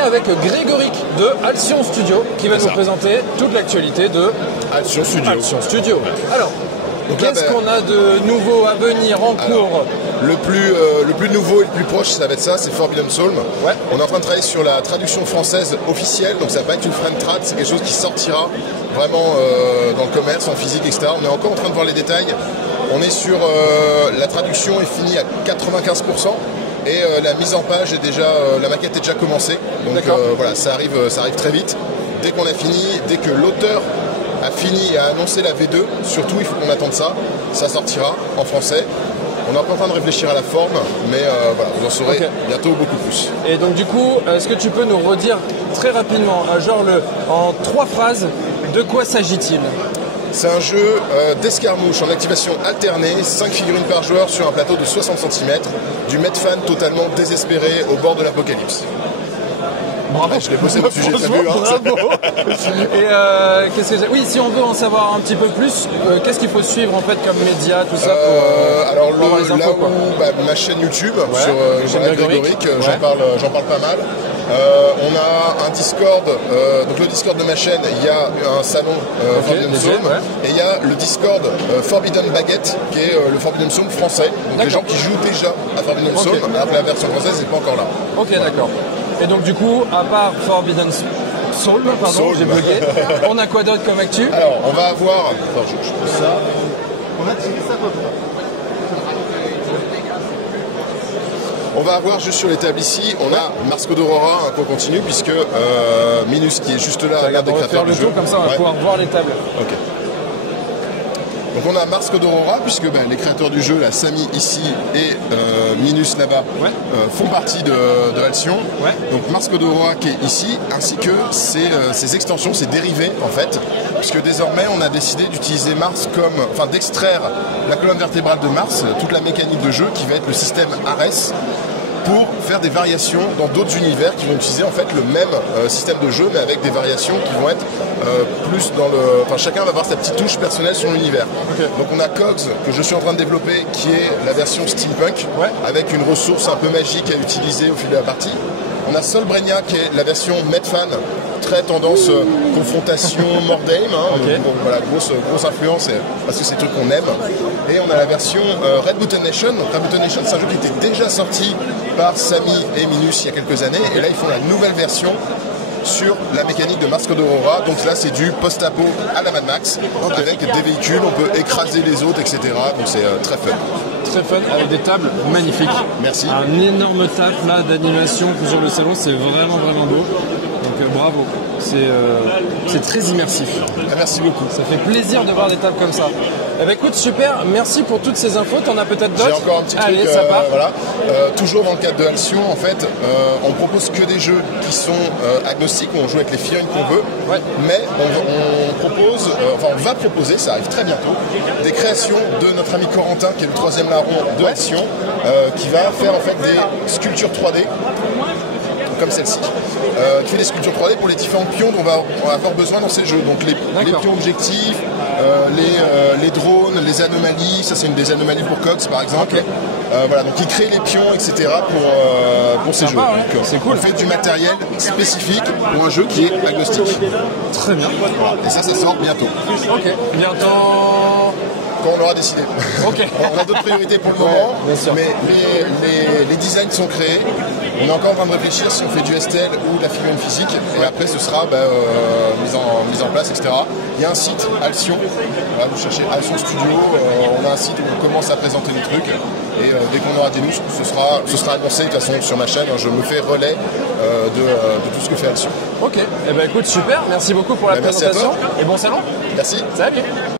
est avec Grégoric de Alcyon Studio qui va nous présenter toute l'actualité de Alcyon Studio. Alcyon Studio. Alors, qu'est-ce qu'on a de nouveau à venir en cours? Le plus nouveau et le plus proche, ça va être ça, c'est Forbidden Psalm. Ouais. On est en train de travailler sur la traduction française officielle, donc ça va pas être une friend trad, c'est quelque chose qui sortira vraiment dans le commerce, en physique, etc. On est encore en train de voir les détails. On est sur la traduction est finie à 95%. Et la mise en page est déjà, la maquette est déjà commencée. Donc voilà, ça arrive très vite. Dès qu'on a fini, dès que l'auteur a fini et a annoncé la V2, surtout il faut qu'on attende ça. Ça sortira en français. On est encore en train de réfléchir à la forme, mais voilà, vous en saurez bientôt beaucoup plus. Et donc du coup, est-ce que tu peux nous redire très rapidement, genre en 3 phrases, de quoi s'agit-il? C'est un jeu d'escarmouche en activation alternée, 5 figurines par joueur sur un plateau de 60 cm, du Medfan totalement désespéré au bord de l'apocalypse. Bravo. Ouais, je l'ai bossé le sujet, t'as vu, hein. Bravo. Et qu'est-ce que j'ai... Oui, si on veut en savoir un petit peu plus, qu'est-ce qu'il faut suivre en fait comme média, tout ça pour, alors pour les infos, là où ma chaîne YouTube sur Grégoric, j'en parle pas mal. On a un Discord, donc le Discord de ma chaîne, il y a un salon Forbidden Psalm, et il y a le Discord Forbidden Baguette, qui est le Forbidden Psalm français. Donc les gens qui jouent déjà à Forbidden Psalm, alors que la version française n'est pas encore là. Ok, d'accord. Et donc du coup, à part Forbidden Psalm, pardon, j'ai bugué, on a quoi d'autre comme actu? Alors, on va avoir... Attends, je pose ça. On a tiré ça quoi? On va avoir juste sur les tables ici, on a Marsco d'Aurora, un cours continu, puisque Minus qui est juste là, l'un des créateurs du jeu. Comme ça, on va pouvoir voir les tables. Ok. Donc on a Marsco d'Aurora, puisque les créateurs du jeu, la Samy ici et Minus là-bas, font partie de Alcyon. Donc Marsco d'Aurora qui est ici, ainsi que ses extensions, ses dérivés en fait, puisque désormais on a décidé d'utiliser Mars comme, enfin d'extraire la colonne vertébrale de Mars, toute la mécanique de jeu qui va être le système Ares, pour faire des variations dans d'autres univers qui vont utiliser en fait le même système de jeu, mais avec des variations qui vont être plus dans le... Enfin, chacun va avoir sa petite touche personnelle sur l'univers. Donc on a Cogs, que je suis en train de développer, qui est la version steampunk, avec une ressource un peu magique à utiliser au fil de la partie. On a Solbrenia, qui est la version Medfan, très tendance confrontation Mordheim, donc voilà, grosse influence, parce que c'est le truc qu'on aime. Et on a la version Red Button Nation. Donc Red Button Nation, c'est un jeu qui était déjà sorti par Samy et Minus il y a quelques années, et là ils font la nouvelle version sur la mécanique de Marsco d'Aurora. Donc là c'est du post-apo à la Mad Max, avec des véhicules, on peut écraser les autres, etc. Donc c'est très fun. Très fun, avec des tables magnifiques. Merci. Un énorme table là d'animation sur le salon, c'est vraiment beau. Donc bravo, c'est très immersif. Merci beaucoup. Ça fait plaisir de voir des tables comme ça. Eh ben écoute, super, merci pour toutes ces infos. T'en as peut-être d'autres? J'ai encore un petit truc. Allez, ça part. Voilà. Toujours dans le cadre de Alcyon, en fait, on propose que des jeux qui sont agnostiques, où on joue avec les figurines qu'on veut, mais on va proposer, ça arrive très bientôt, des créations de notre ami Corentin, qui est le 3e larron de Alcyon, qui va faire en fait des sculptures 3D. Comme celle-ci, qui fait des sculptures 3D pour les différents pions dont on va avoir besoin dans ces jeux. Donc les pions objectifs, les drones, les anomalies, ça c'est une des anomalies pour Cox par exemple. Voilà, donc il crée les pions, etc. pour ces jeux. Donc, c'est cool. On fait du matériel spécifique pour un jeu qui est agnostique. Très bien. Voilà. Et ça sort bientôt. Ok, bientôt... Quand on aura décidé. On a d'autres priorités pour le moment, mais les designs sont créés. On est encore en train de réfléchir si on fait du STL ou de la figurine physique, et après ce sera mise en place, etc. Il y a un site, Alcyon, voilà, vous cherchez Alcyon Studio, on a un site où on commence à présenter les trucs, et dès qu'on aura des news, ce sera annoncé de toute façon sur ma chaîne, je me fais relais de tout ce que fait Alcyon. Ok, eh ben écoute, super, merci beaucoup pour la présentation, et bon salon. Merci. Salut.